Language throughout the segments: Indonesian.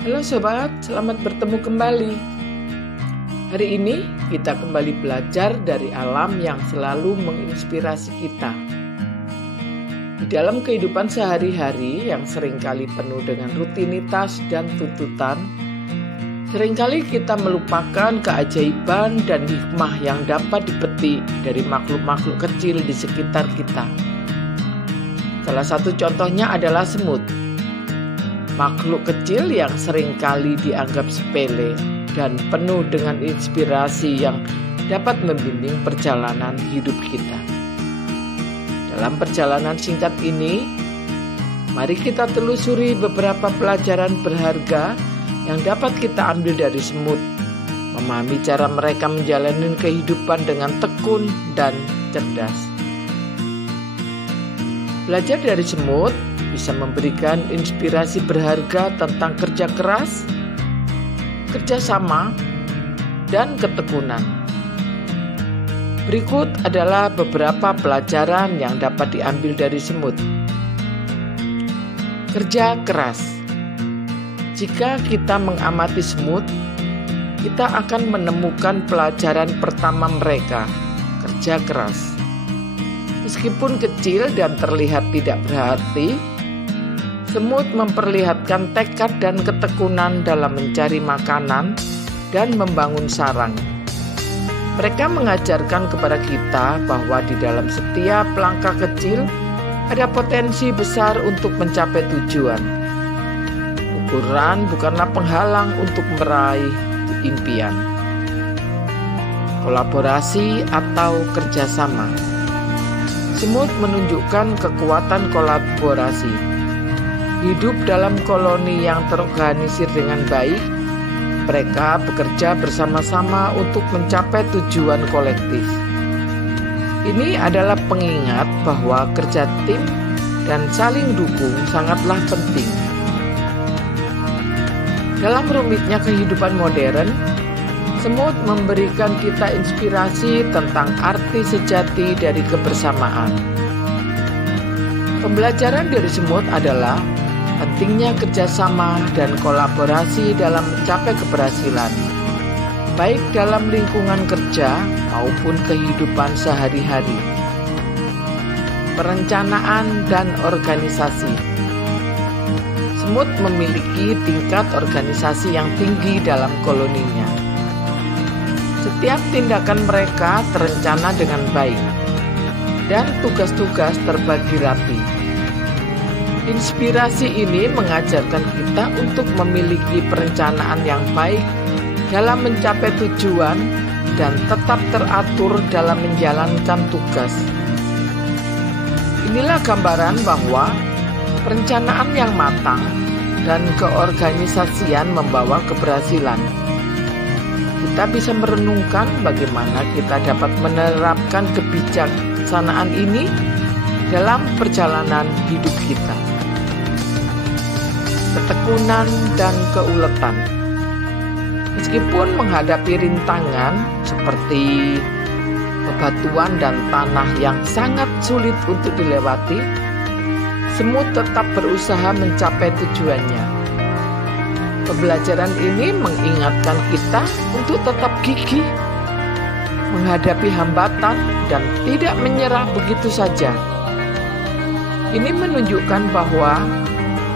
Halo sobat, selamat bertemu kembali. Hari ini kita kembali belajar dari alam yang selalu menginspirasi kita. Di dalam kehidupan sehari-hari yang seringkali penuh dengan rutinitas dan tuntutan, seringkali kita melupakan keajaiban dan hikmah yang dapat dipetik dari makhluk-makhluk kecil di sekitar kita. Salah satu contohnya adalah semut. Makhluk kecil yang seringkali dianggap sepele dan penuh dengan inspirasi yang dapat membimbing perjalanan hidup kita. Dalam perjalanan singkat ini, mari kita telusuri beberapa pelajaran berharga yang dapat kita ambil dari semut, memahami cara mereka menjalani kehidupan dengan tekun dan cerdas. Belajar dari semut bisa memberikan inspirasi berharga tentang kerja keras, kerjasama, dan ketekunan. Berikut adalah beberapa pelajaran yang dapat diambil dari semut. Kerja keras. Jika kita mengamati semut, kita akan menemukan pelajaran pertama mereka, kerja keras. Meskipun kecil dan terlihat tidak berarti, semut memperlihatkan tekad dan ketekunan dalam mencari makanan dan membangun sarang. Mereka mengajarkan kepada kita bahwa di dalam setiap langkah kecil ada potensi besar untuk mencapai tujuan. Ukuran bukanlah penghalang untuk meraih impian. Kolaborasi atau kerjasama. Semut menunjukkan kekuatan kolaborasi. Hidup dalam koloni yang terorganisir dengan baik, mereka bekerja bersama-sama untuk mencapai tujuan kolektif. Ini adalah pengingat bahwa kerja tim dan saling dukung sangatlah penting. Dalam rumitnya kehidupan modern, semut memberikan kita inspirasi tentang arti sejati dari kebersamaan. Pembelajaran dari semut adalah pentingnya kerjasama dan kolaborasi dalam mencapai keberhasilan, baik dalam lingkungan kerja maupun kehidupan sehari-hari. Perencanaan dan organisasi. Semut memiliki tingkat organisasi yang tinggi dalam koloninya. Setiap tindakan mereka terencana dengan baik, dan tugas-tugas terbagi rapi. Inspirasi ini mengajarkan kita untuk memiliki perencanaan yang baik dalam mencapai tujuan dan tetap teratur dalam menjalankan tugas. Inilah gambaran bahwa perencanaan yang matang dan keorganisasian membawa keberhasilan. Kita bisa merenungkan bagaimana kita dapat menerapkan kebijaksanaan ini dalam perjalanan hidup kita. Ketekunan dan keuletan. Meskipun menghadapi rintangan seperti bebatuan dan tanah yang sangat sulit untuk dilewati, semut tetap berusaha mencapai tujuannya. Pembelajaran ini mengingatkan kita untuk tetap gigih, menghadapi hambatan, dan tidak menyerah begitu saja. Ini menunjukkan bahwa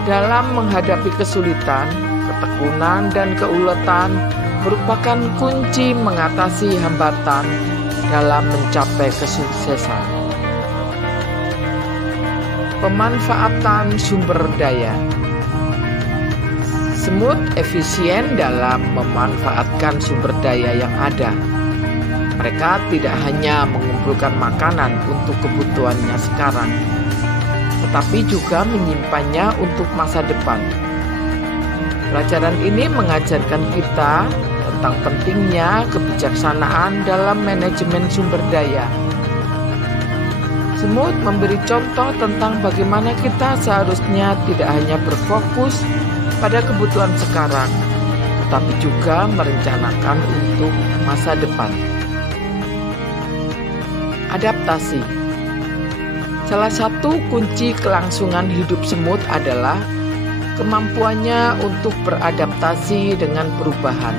dalam menghadapi kesulitan, ketekunan dan keuletan merupakan kunci mengatasi hambatan dalam mencapai kesuksesan. Pemanfaatan sumber daya. Semut efisien dalam memanfaatkan sumber daya yang ada. Mereka tidak hanya mengumpulkan makanan untuk kebutuhannya sekarang, tetapi juga menyimpannya untuk masa depan. Pelajaran ini mengajarkan kita tentang pentingnya kebijaksanaan dalam manajemen sumber daya. Semut memberi contoh tentang bagaimana kita seharusnya tidak hanya berfokus pada kebutuhan sekarang, tetapi juga merencanakan untuk masa depan. Adaptasi. Salah satu kunci kelangsungan hidup semut adalah kemampuannya untuk beradaptasi dengan perubahan.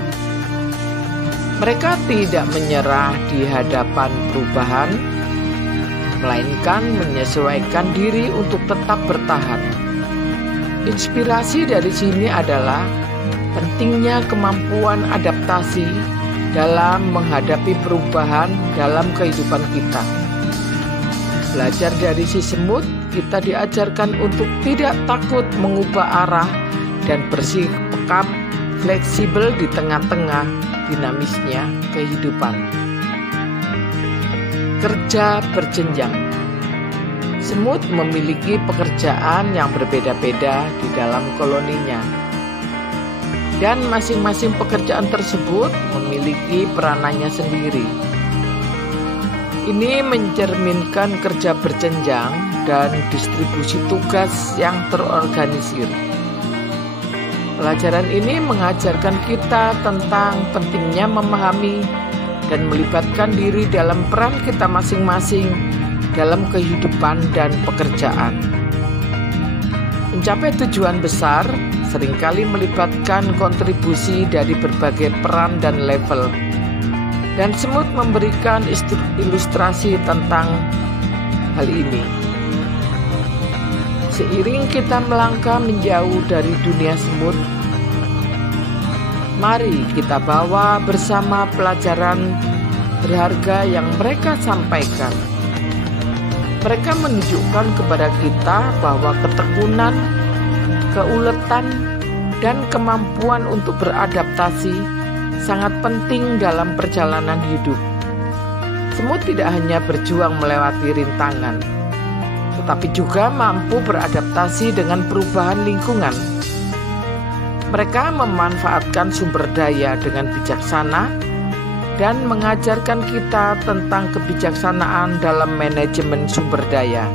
Mereka tidak menyerah di hadapan perubahan, melainkan menyesuaikan diri untuk tetap bertahan. Inspirasi dari sini adalah pentingnya kemampuan adaptasi dalam menghadapi perubahan dalam kehidupan kita. Belajar dari si semut, kita diajarkan untuk tidak takut mengubah arah dan bersikap fleksibel di tengah-tengah dinamisnya kehidupan. Kerja berjenjang. Semut memiliki pekerjaan yang berbeda-beda di dalam koloninya, dan masing-masing pekerjaan tersebut memiliki peranannya sendiri. Ini mencerminkan kerja berjenjang dan distribusi tugas yang terorganisir. Pelajaran ini mengajarkan kita tentang pentingnya memahami dan melibatkan diri dalam peran kita masing-masing dalam kehidupan dan pekerjaan. Mencapai tujuan besar seringkali melibatkan kontribusi dari berbagai peran dan level. Dan semut memberikan ilustrasi tentang hal ini. Seiring kita melangkah menjauh dari dunia semut, mari kita bawa bersama pelajaran berharga yang mereka sampaikan. Mereka menunjukkan kepada kita bahwa ketekunan, keuletan, dan kemampuan untuk beradaptasi sangat penting dalam perjalanan hidup. Semut tidak hanya berjuang melewati rintangan, tetapi juga mampu beradaptasi dengan perubahan lingkungan. Mereka memanfaatkan sumber daya dengan bijaksana dan mengajarkan kita tentang kebijaksanaan dalam manajemen sumber daya.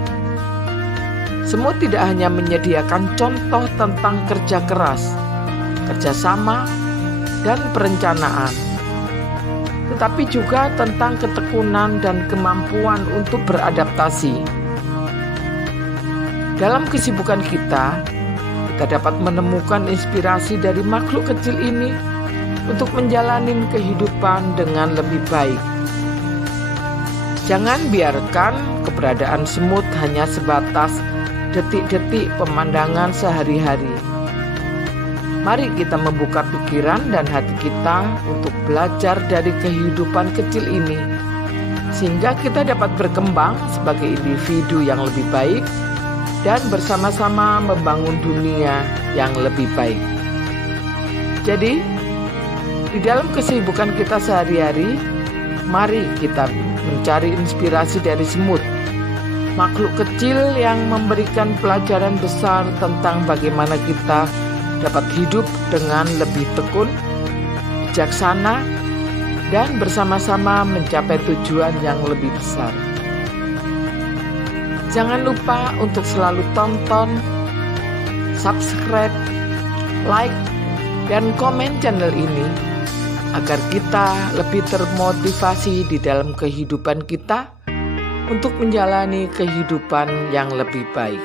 Semut tidak hanya menyediakan contoh tentang kerja keras, kerjasama, dan perencanaan, tetapi juga tentang ketekunan dan kemampuan untuk beradaptasi. Dalam kesibukan kita dapat menemukan inspirasi dari makhluk kecil ini untuk menjalani kehidupan dengan lebih baik. Jangan biarkan keberadaan semut hanya sebatas detik-detik pemandangan sehari-hari. Mari kita membuka pikiran dan hati kita untuk belajar dari kehidupan kecil ini, sehingga kita dapat berkembang sebagai individu yang lebih baik dan bersama-sama membangun dunia yang lebih baik. Jadi, di dalam kesibukan kita sehari-hari, mari kita mencari inspirasi dari semut, makhluk kecil yang memberikan pelajaran besar tentang bagaimana kita dapat hidup dengan lebih tekun, bijaksana, dan bersama-sama mencapai tujuan yang lebih besar. Jangan lupa untuk selalu tonton, subscribe, like, dan komen channel ini agar kita lebih termotivasi di dalam kehidupan kita untuk menjalani kehidupan yang lebih baik.